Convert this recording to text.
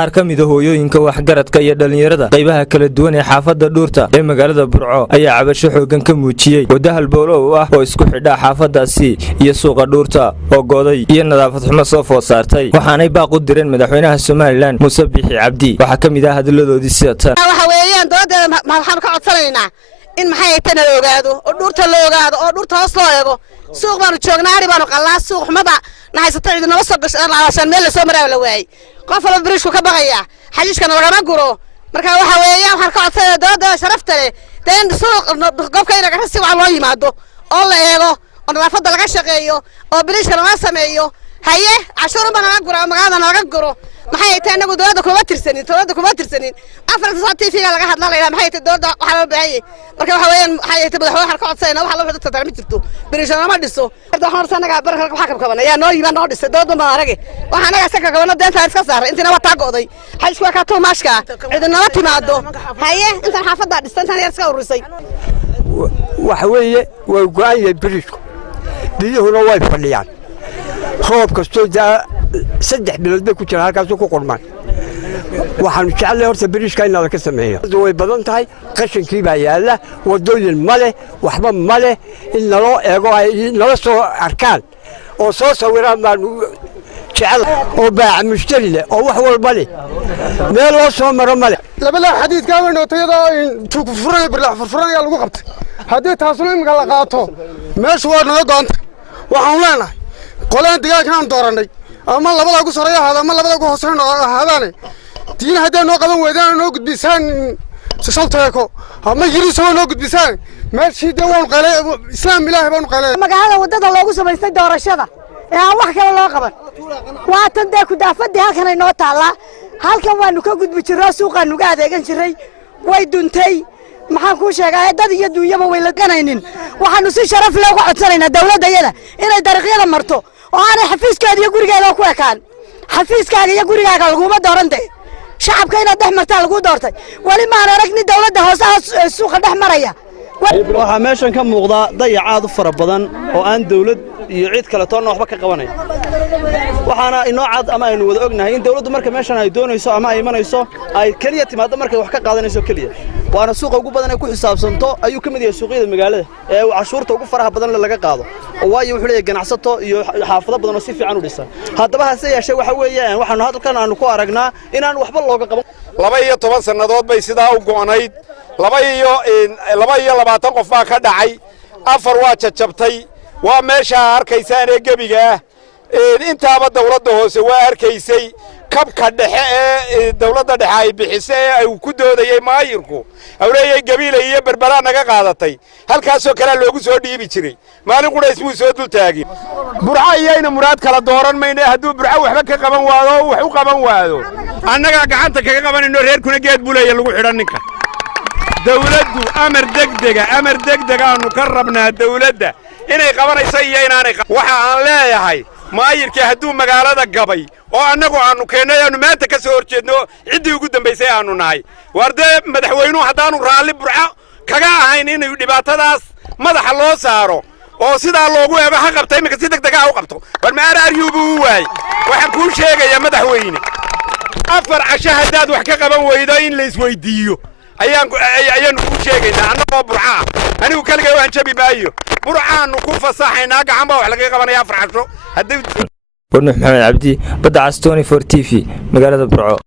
qaar ka mid ah hooyooyinka waxgaradka iyo dhalinyarada qaybaha kala duwan ee xaafadda Dhuurta ee magaalada Burco ayaa cabasho xoogan ka muujiyay wada halbowlo ah oo isku xidha xaafadaasi iyo suuqa Dhuurta oo goday iyo nadaafad xumo soo food saartay waxaanay baaq u direen madaxweynaha Soomaaliland Muuse Biixi Cabdi waxa ka mid ah hadaladoodii sidatan waxa weeyaan dooda waxaan ka codsanaynaa in maxay tan la ogaado oo Dhuurta la ogaado oo Dhuurta hoos loo eego suuq baanu joognaa ari baanu qalaa suuq xumada nahaysata idinaba soo gashaan meel la soo maraa la waayay qof walba bariishku ka baqaya xajiishkana lagama guro marka waxa weeyaan waxaan ka codsanayaa dooda sharafta leh teen suuq qofka inaga rasi waxa loo yimaado oo la eego oo nadaafada laga shaqeeyo oo bariishka laga sameeyo haye cashuur bana laga guro magaalada laga guro maxay tahay anagu dawladda kuma tirsanin afar soo TV laga hadlayaa maxay tahay dawladda waxa loo baahayay marka waxa weeyaan maxay tahay madaxweynaha ka codsanayna waxa loo xidho tarmi jirto bariishana ma dhiso waxaan anaga barka waxa ka kaban ayaa noo yimaad noo dhisay dawladda ma arage waxa anaga saka kabana deenta iska saaray intina waa taagoday xajku ka too maashka cidina timaado haye inta xaafadda dhisantan yar iska urisay waxa weeye way go'ayay bariishku biyuhuna way fadhiyaan roob kasto saddex bilood bay ku jiraan halkaas ku qurmaan waxaan jecelahay horta bariishka in la ka sameeyo way badan tahay qashinkii baa yaala wadooyin male waxba male in loo eego ay nala soo arkaan oo soo sawiraan baan jecel oo baac mushtari leh oo wax walba leh meel loo soo maro male labada xadiidka weyn oo tayada intuu ku furay birlax furfuran ayaa lagu qabtay haddii taasuna imika la qaato meeshu waa naga go'anta waxaan leenahay qolaan deegaankaan dooranay ama labada ku sareeyo hada ama labada ku hooseeyo hadane diin haddii noo qaban weydaan noo gudbisaan salteeko ama yiriso noo gudbisaan meeshii dawaan qalay islaam ilaahay baan qalay magaalada wadada loogu sameystay doorashada ee wax kale loo qaban waa tan de ku daafadii halkan ay noo taala halkan waanu ka gudbi jiray suuqaanu ga adeegan jiray way duntay maxaan ku sheegay dad iyo duunyaba way la ganaynin waxaanu si sharaf leh uga codsanaynaa dawladayada inay dariiqyada marto oo aan xafiiskaaga iyo gurigaaga ku ekaan xafiiskaaga iyo gurigaaga laguma doorantay shacabka inaad dhex martaa lagu doortay wali ma aan aragni dawladda hoose suuqa dhex maraya waxa meeshan ka muuqda dayacaad fara badan oo aan dawlad iyo cid kale toona waxba ka qabanay waxaana inoo cad ama aynu wada ognahay in dawladdu marka meeshan ay doonayso ama ay imanayso ay kaliya timaado markay wax ka qaadanayso kaliya waana suuqa ugu badan ee ku xisaabsanto ayuu kamid yahay suuqyada magaalada ee cashuurta ugu faraha badan laga qaado oo waayo wuxuu leeyahay ganacsato iyo xaafado badan oo si fiican u dhisan haddaba hase yeeshee waxa weeyaan waxaanu halkan aanu ku aragnaa inaan waxba looga qaban 12 sanadood bay sidaa u go'anayd 22 qof baa ka dhacay afar waa jajabtay waa meesha arkaysaan ee gabiga intaaba dawladda hoose waa arkaysay kabka dhexe ee dawladda dhexe ay bixisay ay ku doodayay maayirku awleeyay gabiilay iyo berbera naga qaadatay halkaas oo kale loogu soo dhiibi jiray maalin qura ismu soo dul taagin burca iyayna muraad kala dooran maynay hadduu burca waxba ka qaban waado wax u qaban waado annaga gacanta kaga qabanayno reerkuna geed buleeya lagu xidhan ninka dawladdu amar degdega aanu ka rabnaa dawladda inay qabanayso iyo inaanay waxa aan leeyahay maayirkii hadduu magaalada gabay oo annagu aanu keennay aanu maanta ka soo horjeedno ciddii ugu dambaysay aanu nahay wardee madaxweynuhu haddaanu raalli burco kaga ahayn inuu dhibaatadaas madaxa loo saaro oo sidaa loogu eego ha qabta iminka si degdeg ah u qabto war ma araryuubu u waay waxaan kuu sheegayaa madaxweyne afar casho haddaad wax ka qaban weydo in la isweydiiyo ayaanu kuu sheegaynaa annagoo burca anigu kaligay waan jabi maayo burcaanu ku fasaxaynaa gacan baa wax laga qabanaya afar casho Warnuux Maxamed Cabdi badda Cas 24 TV magaalada Burco.